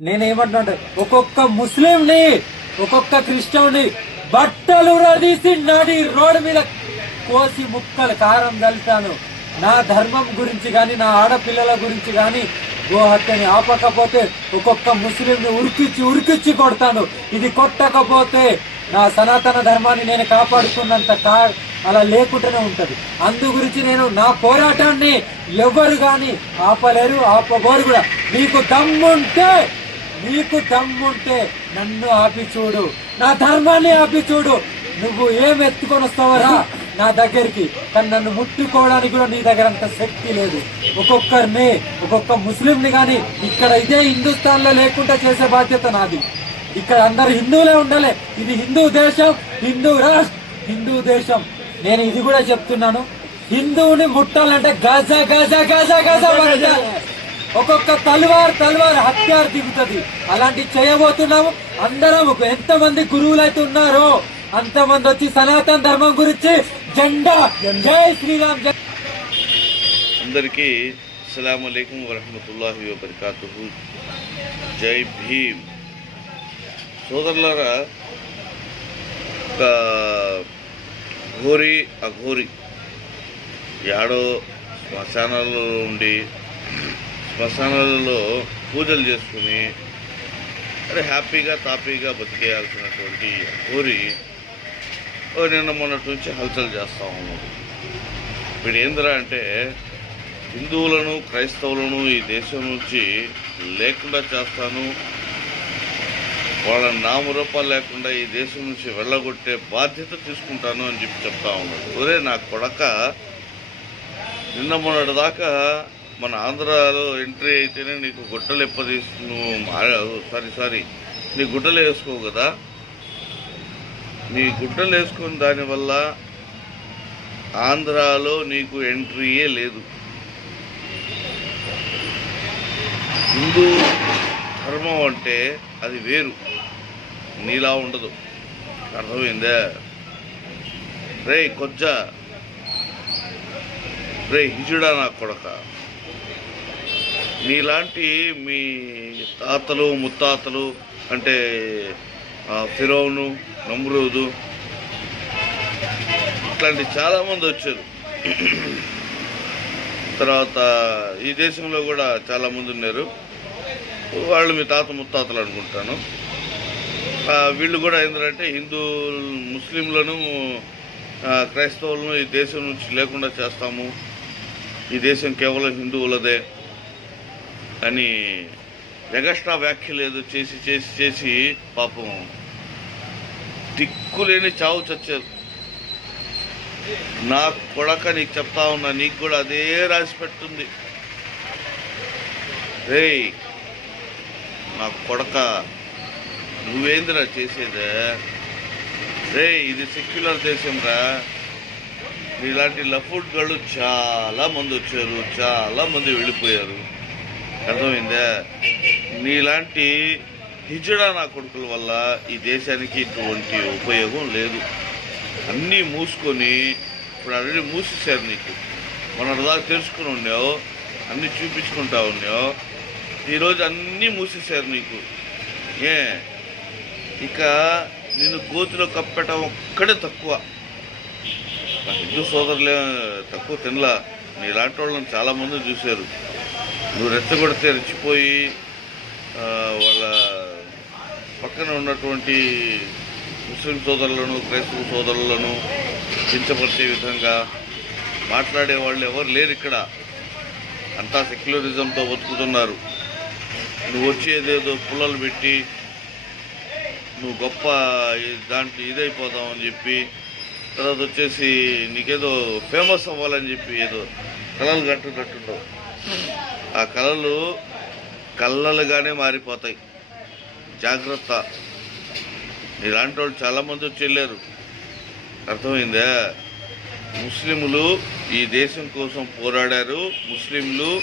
నేనేమంటున్నా ఒక్కొక్క ముస్లింని ఒక్కొక్క క్రిస్టియన్ని బట్టలు రదీసి నాడి రోడ్డు మీద కోసి ముక్కలు కారం కలిపాను నా ధర్మం గురించి కానీ నా ఆడపిల్లల గురించి కానీ గోహత్యని ఆపకపోతే ఒక్కొక్క ముస్లింని ఉరికిచ్చి ఉరికిచ్చి కొడతాను. ఇది కొట్టకపోతే నా సనాతన ధర్మాన్ని నేను కాపాడుకున్నంత కా అలా లేకుండానే ఉంటుంది. అందు గురించి నేను నా పోరాటాన్ని ఎవరు కానీ ఆపలేరు ఆపబోరు కూడా. మీకు దమ్ముంటే నీకు దమ్ముంటే నన్ను ఆపి చూడు. నా ధర్మాన్ని ఆపి చూడు. నువ్వు ఏం ఎత్తుకొని వస్తావరా? నా దగ్గరికి. కానీ నన్ను ముట్టుకోవడానికి కూడా నీ దగ్గర అంత శక్తి లేదు. ఒక్కొక్కరిని ఒక్కొక్క ముస్లింని గాని ఇక్కడ ఇదే హిందుస్థాన్లో లేకుండా చేసే బాధ్యత నాది. ఇక్కడ అందరు హిందువులే ఉండాలి. ఇది హిందూ దేశం హిందూ రాష్ట్ర హిందూ దేశం. నేను ఇది కూడా చెప్తున్నాను. హిందువుని ముట్టాలంటే గజ గజ గజ గజ. ఒక్కొక్క తల్వార్ తల్వార్ హత్యార్ దిగుతుంది. అలాంటి చేయబోతున్నాము. అందరం ఎంత మంది గురువులు అయితే ఉన్నారో అంతమంది వచ్చి సనాతన ధర్మం గురించి జెండా జై శ్రీరామ్ జై. అందరికీ అస్సలం అయికం వరహమతుల్లాహి వబర్కాతు జై భీమ్. సోదరులారా ఒక ఘోరి అఘోరి. యాడో శ్మశానాలలో ఉండి శ్మశానాలలో పూజలు చేసుకుని అరే హ్యాపీగా తాపీగా బతికేయాల్సినటువంటి ఊరి నిన్న మొన్నటి నుంచి హల్చల్ చేస్తూ ఉన్నాడు ఇప్పుడు ఏందిరా అంటే హిందువులను క్రైస్తవులను ఈ దేశం నుంచి లేకుండా చేస్తాను. వాళ్ళ నామరూపాలు లేకుండా ఈ దేశం నుంచి వెళ్ళగొట్టే బాధ్యత తీసుకుంటాను అని చెప్పి చెప్తా ఉన్నాడు. ఒరే నా కొడక నిన్న మొన్నటి దాకా మన ఆంధ్రాలో ఎంట్రీ అయితేనే నీకు గుట్టలు ఎప్పదీసి నువ్వు సారీ సారీ. నీ గుడ్డలు వేసుకోవు కదా? నీ గుడ్డలు వేసుకుని దానివల్ల ఆంధ్రాలో నీకు ఎంట్రీయే లేదు. హిందూ ధర్మం అంటే అది వేరు. నీలా ఉండదు. అర్థమైందా? రే కొజ్జ. రే హిజుడా నా కొడక. మీలాంటి మీ తాతలు ముత్తాతలు అంటే ఫిరోను నమ్రూదు ఇట్లాంటి చాలా మంది వచ్చారు. తర్వాత ఈ దేశంలో కూడా చాలామంది ఉన్నారు. వాళ్ళు మీ తాత ముత్తాతలు అనుకుంటాను. వీళ్ళు కూడా ఏంటంటే హిందూ ముస్లింలను క్రైస్తవులను ఈ దేశం నుంచి లేకుండా చేస్తాము. ఈ దేశం కేవలం హిందువులదే. అని ఎగస్ట్రా వ్యాఖ్యలు ఏదో చేసి చేసి చేసి పాపం దిక్కులేని చావు చచ్చారు. నా కొడక నీకు చెప్తా ఉన్నా నీకు కూడా అదే రాసి పెట్టుంది. రేయ్ నా కొడక నువ్వేందిరా చేసేదే? రే ఇది సెక్యులర్ దేశంరా ఇలాంటి లఫుడ్ గళ్ళు చాలా మంది వచ్చారు చాలా మంది వెళ్ళిపోయారు. అర్థమైందా? నీలాంటి హిజడా నా కొడుకుల వల్ల ఈ దేశానికి ఇటువంటి ఉపయోగం లేదు. అన్నీ మూసుకొని ఇప్పుడు ఆల్రెడీ మూసేశారు నీకు. మన దాకా తెలుసుకుని ఉన్నావు అన్నీ చూపించుకుంటా ఉన్నావు. ఈరోజు అన్నీ మూసేశారు నీకు. ఏ? ఇక నేను గోతిలో కప్పటం ఒక్కడే తక్కువ. హిందూ సోదరులే తక్కువ తినలా. నీలాంటి వాళ్ళని చాలామంది చూశారు. నువ్వు రెచ్చగొడితే రెచ్చిపోయి వాళ్ళ పక్కన ఉన్నటువంటి ముస్లిం సోదరులను క్రైస్తవ సోదరులను కించపరిచే విధంగా మాట్లాడే వాళ్ళు ఎవరు లేరు ఇక్కడ. అంతా సెక్యులరిజంతో బతుకుతున్నారు. నువ్వు వచ్చేదేదో పుల్లలు పెట్టి నువ్వు గొప్ప దాంట్లో ఇదైపోతావు చెప్పి తర్వాత వచ్చేసి నీకేదో ఫేమస్ అవ్వాలని చెప్పి ఏదో కళలు కట్టున్నట్టుండవు ఆ కళలు కళ్ళలుగానే మారిపోతాయి. జాగ్రత్త. ఇలాంటి వాళ్ళు చాలామంది వచ్చి వెళ్ళారు. అర్థమైందా? ముస్లింలు ఈ దేశం కోసం పోరాడారు. ముస్లింలు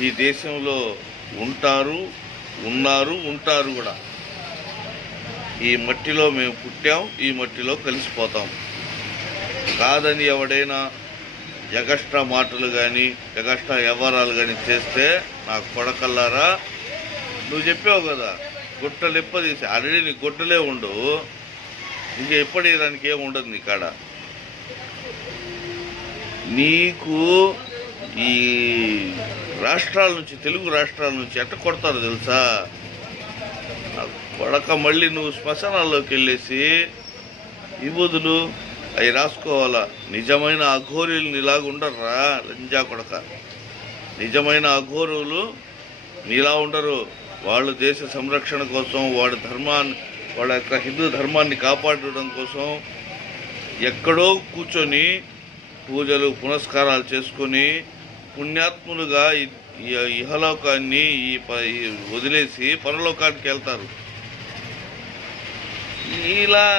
ఈ దేశంలో ఉంటారు ఉన్నారు ఉంటారు కూడా. ఈ మట్టిలో మేము పుట్టాం ఈ మట్టిలో కలిసిపోతాం. కాదని ఎవడైనా ఎగస్ట్రా మాటలు కానీ ఎగస్ట్రా వ్యవహారాలు కానీ చేస్తే నాకు కొడకల్లారా నువ్వు చెప్పావు కదా గుట్టలు ఎప్పదీసి ఆల్రెడీ నీకు గుట్టలే ఉండవు ఇంకా ఎప్పటిదానికి ఏమి ఉండదు నీ కాడ. నీకు ఈ రాష్ట్రాల నుంచి తెలుగు రాష్ట్రాల నుంచి ఎట్ట కొడతారో తెలుసా? కొడక మళ్ళీ నువ్వు శ్మశానాల్లోకి వెళ్ళేసి ఇవ్వదులు అవి రాసుకోవాలా? నిజమైన అఘోరీలు నీలాగా ఉండర్రా రంజా కొడక. నిజమైన అఘోరులు నీలా ఉండరు. వాళ్ళు దేశ సంరక్షణ కోసం వాడి ధర్మాన్ని వాళ్ళ యొక్క హిందూ ధర్మాన్ని కాపాడడం కోసం ఎక్కడో కూర్చొని పూజలు పునస్కారాలు చేసుకొని పుణ్యాత్ములుగా ఇహలోకాన్ని ఈ ప- ఈ వదిలేసి పరలోకానికి వెళ్తారు. ఇలా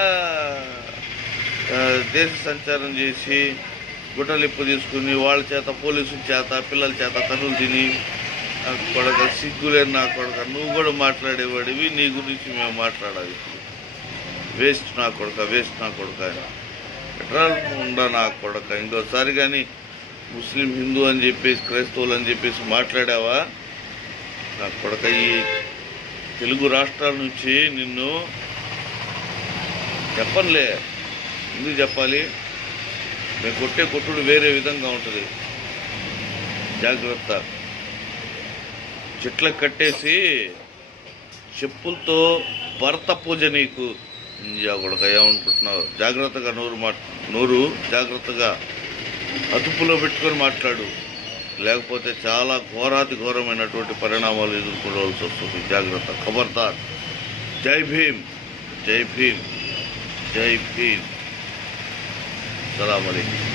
దేశ సంచారం చేసి గుట్టలిప్పు తీసుకుని వాళ్ళ చేత పోలీసుల చేత పిల్లల చేత తనులు తిని కొడక సిగ్గులేని నా కొడక నువ్వు కూడా మాట్లాడేవాడివి నీ గురించి మేము మాట్లాడాలి వేస్ట్ నా కొడక వేస్ట్ నా కొడక పెట్రోల్ ఉండ నా కొడక. ఇంకోసారి కానీ ముస్లిం హిందూ అని చెప్పేసి క్రైస్తవులు అని చెప్పేసి మాట్లాడావా? నా కొడక ఈ తెలుగు రాష్ట్రాల నుంచి నిన్ను చెప్పనులే. ఎందుకు చెప్పాలి మేము కొట్టే కొట్టుడు వేరే విధంగా ఉంటుంది. జాగ్రత్త. చెట్లకు కట్టేసి చెప్పులతో భర్త పూజ నీకు. కొడుక ఏమనుకుంటున్నావు జాగ్రత్తగా నోరు మా నోరు జాగ్రత్తగా అదుపులో పెట్టుకొని మాట్లాడు. లేకపోతే చాలా ఘోరాతి ఘోరమైనటువంటి పరిణామాలు ఎదుర్కోవాల్సి వస్తుంది. జాగ్రత్త. ఖబర్దార్. జై భీమ్. జై భీమ్. జై భీమ్. আসসালামু আলাইকুম।